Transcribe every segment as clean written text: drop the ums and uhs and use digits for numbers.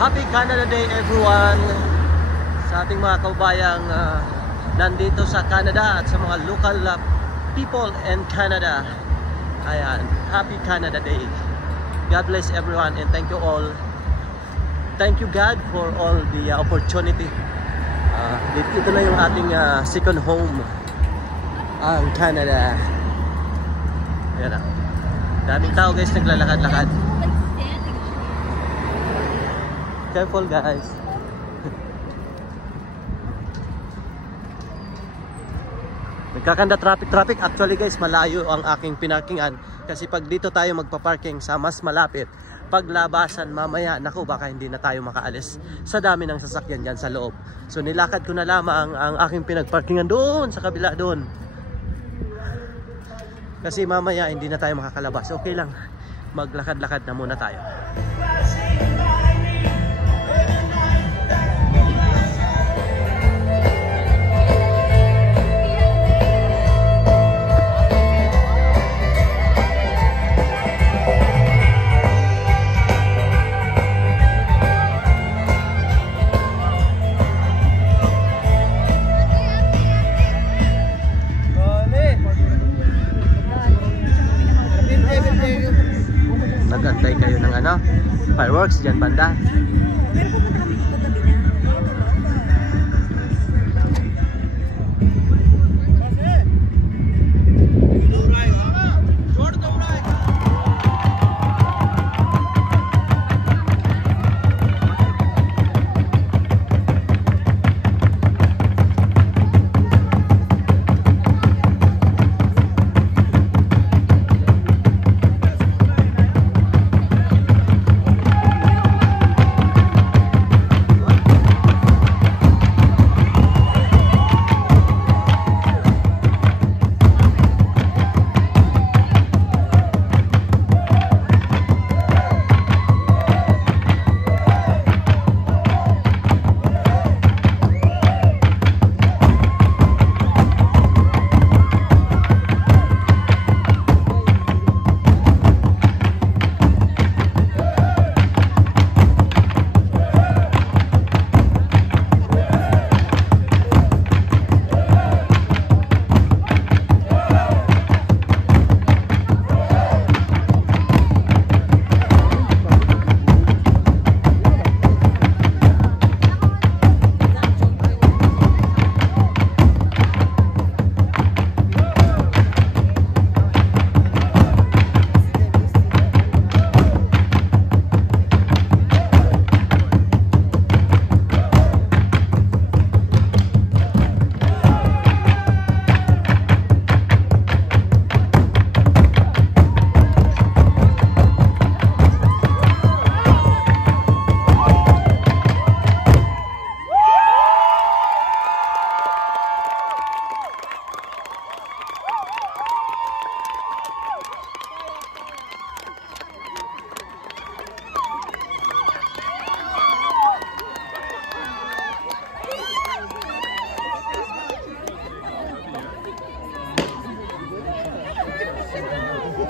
Happy Canada Day everyone sa ating mga kaubayang nandito sa Canada at sa mga local people in Canada. Ayan, Happy Canada Day. God bless everyone and thank you all. Thank you God for all the opportunity. Ito na yung ating second home, ang Canada. Ayan na. Daming tao guys, naglalakad-lakad. Careful guys. Nagkakanda traffic. Actually guys, malayo ang aking pinarkingan. Kasi pag dito tayo magpa-parking sa mas malapit, paglabasan mamaya, naku, baka hindi na tayo makaalis sa dami ng sasakyan dyan sa loob. So nilakad ko na lamang ang aking pinagparkingan doon sa kabila doon. Kasi mamaya hindi na tayo makakalabas. Okay lang, maglakad-lakad na muna tayo. Nagantay kayo ng fireworks dyan banda.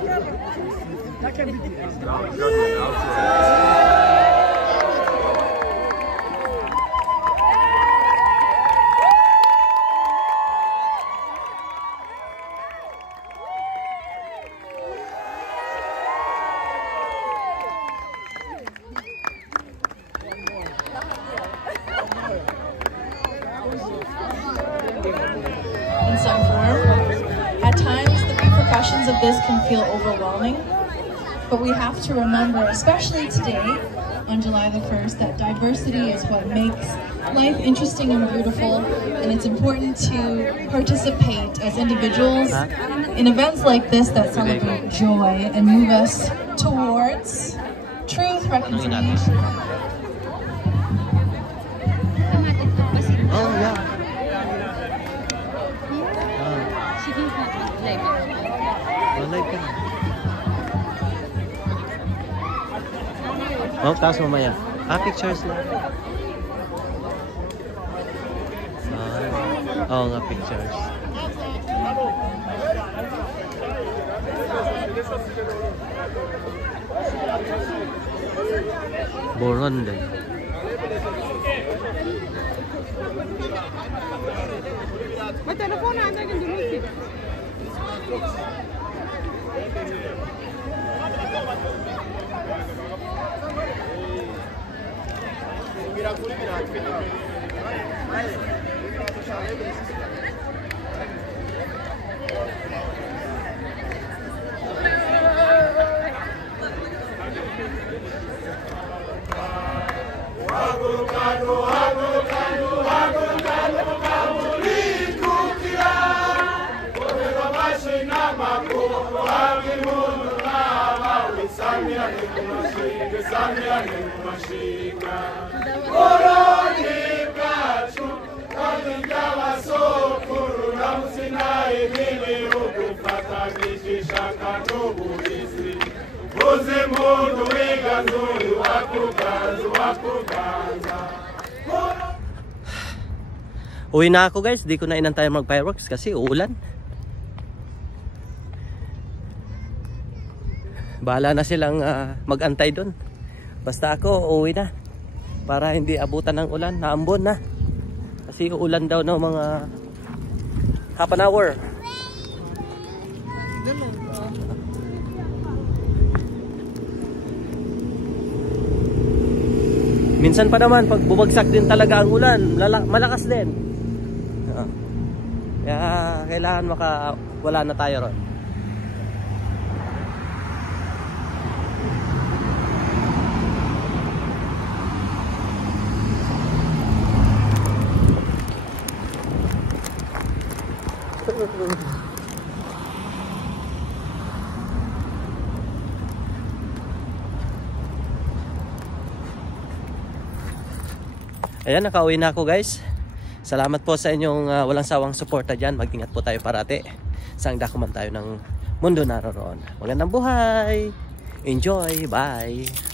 Pero pupunta kami dito gabi na. In some form. At times, the repercussions of this can feel overwhelming, but we have to remember, especially today, on July the 1st, that diversity is what makes life interesting and beautiful, and it's important to participate as individuals in events like this that celebrate joy and move us towards truth, reconciliation. Oh yeah. Live ka na. Oh, tapos mamaya. Pictures na. Oo nga, pictures. Boron din. May telepono anda kan dumi. Uwi na ako guys, di ko na inantay mag-fireworks kasi uulan. Bahala na silang mag-antay doon. Basta ako uwi na para hindi abutan ng ulan, naambon na. Kasi uulan daw ng mga half an hour. Minsan pa naman pag bumagsak din talaga ang ulan, malakas din. Kaya kailangan wala na tayo ron. Ayan, nakauwi na ako guys. Salamat po sa inyong walang sawang suporta dyan. Mag-ingat po tayo parati. Saan man tayo ng mundo naroon. Magandang buhay! Enjoy! Bye!